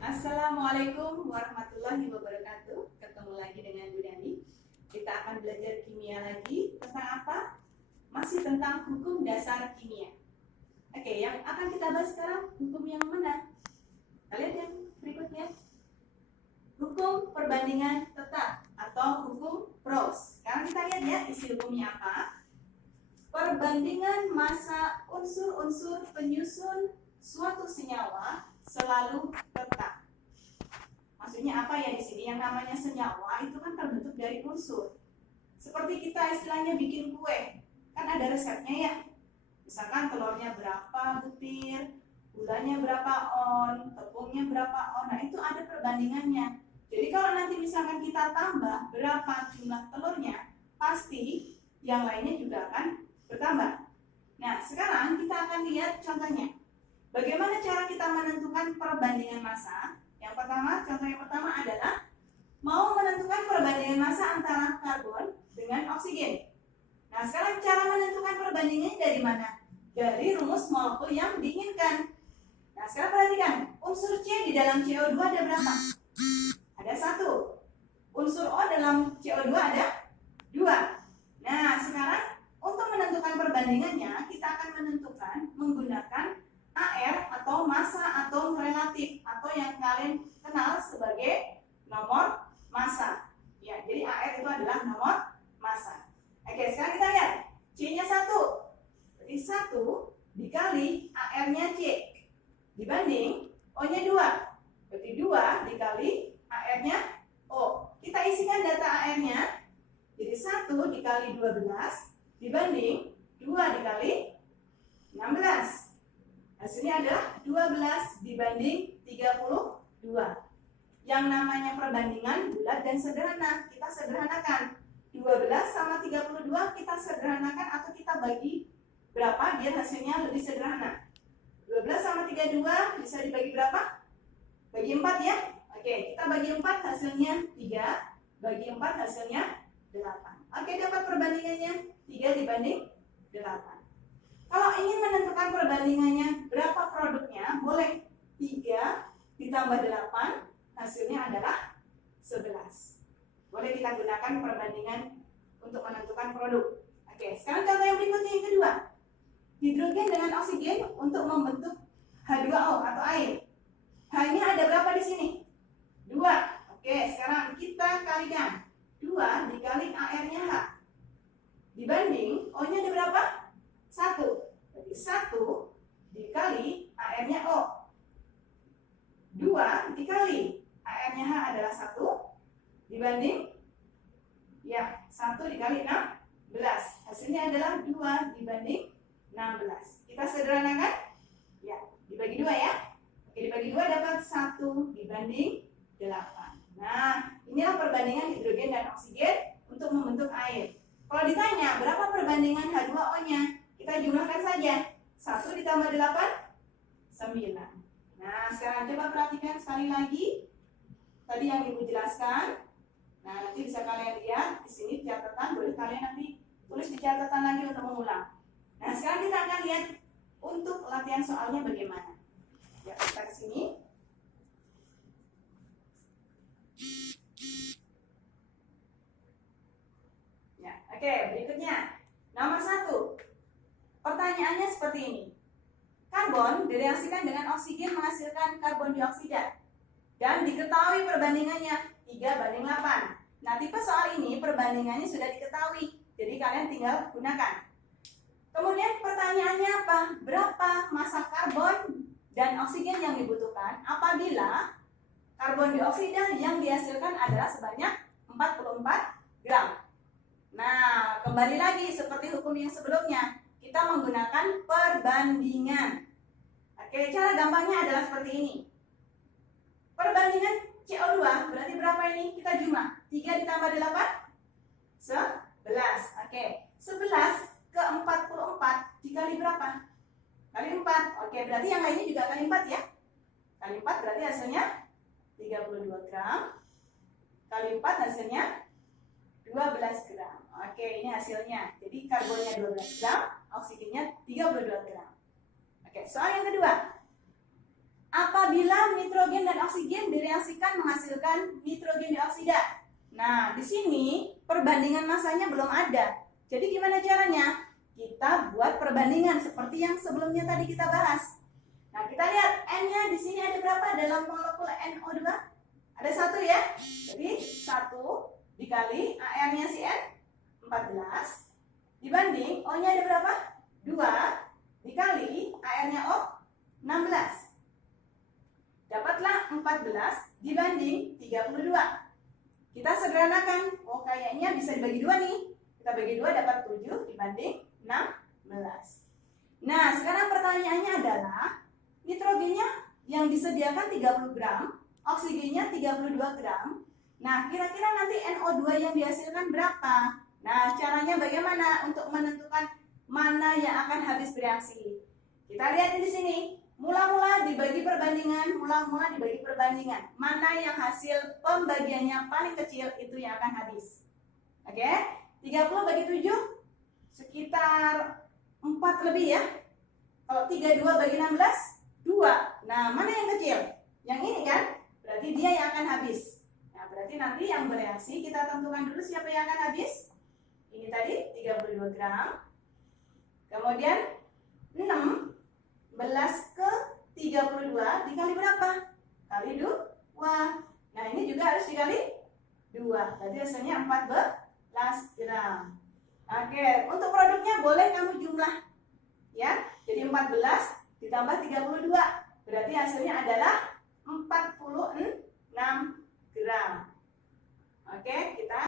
Assalamualaikum warahmatullahi wabarakatuh. Ketemu lagi dengan Bu Dani. Kita akan belajar kimia lagi. Tentang apa? Masih tentang hukum dasar kimia. Oke, yang akan kita bahas sekarang hukum yang mana? Kita lihat yang berikutnya. Hukum perbandingan tetap atau hukum Peirce. Sekarang kita lihat ya isi hukumnya apa. Perbandingan massa unsur-unsur penyusun suatu senyawa selalu tetap. Maksudnya apa ya di sini? Yang namanya senyawa itu kan terbentuk dari unsur. Seperti kita istilahnya bikin kue, kan ada resepnya ya. Misalkan telurnya berapa butir, gulanya berapa on, tepungnya berapa on. Nah itu ada perbandingannya. Jadi kalau nanti misalkan kita tambah berapa jumlah telurnya, pasti yang lainnya juga akan bertambah. Nah sekarang kita akan lihat contohnya. Bagaimana cara kita menentukan perbandingan massa? Contoh yang pertama adalah mau menentukan perbandingan massa antara karbon dengan oksigen. Nah, sekarang cara menentukan perbandingannya dari mana? Dari rumus molekul yang diinginkan. Nah, sekarang perhatikan, unsur C di dalam CO2 ada berapa? Ada 1. Unsur O dalam CO2 ada 2. Nah, sekarang untuk menentukan perbandingannya, kita akan menentukan menggunakan AR atau massa atom relatif atau yang kalian kenal sebagai nomor massa. Ya, jadi AR itu adalah nomor massa. Oke, sekarang kita lihat. C-nya 1. Berarti 1 dikali AR-nya C dibanding O-nya 2. Berarti 2 dikali AR-nya O. Kita isikan data AR-nya. Jadi 1 dikali 12 dibanding 2 dikali 16. Hasilnya adalah 12 dibanding 32. Yang namanya perbandingan bulat dan sederhana, kita sederhanakan. 12 sama 32 kita sederhanakan atau kita bagi berapa biar hasilnya lebih sederhana. 12 sama 32 bisa dibagi berapa? Bagi 4 ya. Oke, kita bagi 4 hasilnya 3, bagi 4 hasilnya 8. Oke, dapat perbandingannya 3 dibanding 8. Kalau ingin menentukan perbandingannya berapa produknya, boleh 3 ditambah 8, hasilnya adalah 11. Boleh kita gunakan perbandingan untuk menentukan produk. Oke, sekarang contoh yang berikutnya yang kedua. Hidrogen dengan oksigen untuk membentuk H2O atau air. H-nya ada berapa di sini? 2. Oke, sekarang kita kalikan. 2 dikali AR-nya H. Dibanding O-nya ada berapa? 1. Berarti 1 dikali AR-nya O. 2 dikali AR-nya H adalah 1 dibanding 1 dikali 16. Hasilnya adalah 2 dibanding 16. Kita sederhanakan? Ya, dibagi 2 ya. Oke, dibagi 2 dapat 1 dibanding 8. Nah, inilah perbandingan hidrogen dan oksigen untuk membentuk air. Kalau ditanya berapa perbandingan H2O-nya, kita jumlahkan saja. 1 ditambah 8, 9. Nah, sekarang coba perhatikan sekali lagi. Tadi yang Ibu jelaskan. Nah, nanti bisa kalian lihat di sini catatan. Boleh kalian nanti tulis di catatan lagi untuk mengulang. Nah, sekarang kita akan lihat untuk latihan soalnya bagaimana. Ya, kita ke sini. Ya, oke, berikutnya. Nomor 1. Pertanyaannya seperti ini. Karbon direaksikan dengan oksigen menghasilkan karbon dioksida. Dan diketahui perbandingannya 3:8. Nah, tipe soal ini perbandingannya sudah diketahui. Jadi kalian tinggal gunakan. Kemudian pertanyaannya apa? Berapa massa karbon dan oksigen yang dibutuhkan apabila karbon dioksida yang dihasilkan adalah sebanyak 44 gram. Nah, kembali lagi seperti hukum yang sebelumnya. Kita menggunakan perbandingan. Oke, cara gampangnya adalah seperti ini. Perbandingan CO2 berarti berapa ini? Kita jumlah. 3 ditambah 8? 11. Oke, 11 ke 44 dikali berapa? Kali 4. Oke, berarti yang lainnya juga kali 4 ya. Kali 4 berarti hasilnya 32 gram. Kali 4 hasilnya 12 gram. Oke, ini hasilnya. Jadi karbonnya 12 gram, oksigennya 32 gram. Oke, soal yang kedua. Apabila nitrogen dan oksigen menggunakan nitrogen dioksida. Nah, di sini perbandingan masanya belum ada. Jadi gimana caranya? Kita buat perbandingan seperti yang sebelumnya tadi kita bahas. Nah, kita lihat N-nya di sini ada berapa dalam molekul NO2? Ada 1 ya. Jadi 1 dikali AR-nya si N 14 dibanding O-nya ada berapa? 2 dikali AR-nya O 16. Dapatlah 14 dibanding 32. Kita sederhanakan. Oh, kayaknya bisa dibagi 2 nih. Kita bagi 2 dapat 7 dibanding 16. Nah, sekarang pertanyaannya adalah nitrogennya yang disediakan 30 gram, oksigennya 32 gram. Nah, kira-kira nanti NO2 yang dihasilkan berapa? Nah, caranya bagaimana untuk menentukan mana yang akan habis bereaksi? Kita lihat di sini. Mula-mula dibagi perbandingan. Mana yang hasil pembagiannya paling kecil itu yang akan habis. Oke? 30 bagi 7 sekitar 4 lebih ya. Kalau 32 bagi 16 2. Nah, mana yang kecil? Yang ini kan? Berarti dia yang akan habis. Nah, berarti nanti yang bereaksi kita tentukan dulu siapa yang akan habis. Ini tadi 32 gram. Kemudian 16 ke 32 dikali berapa? Kali 2. Nah, ini juga harus dikali 2. Berarti hasilnya 14 gram. Oke, untuk produknya boleh kamu jumlah. Ya, jadi 14 ditambah 32. Berarti hasilnya adalah 46 gram. Oke, kita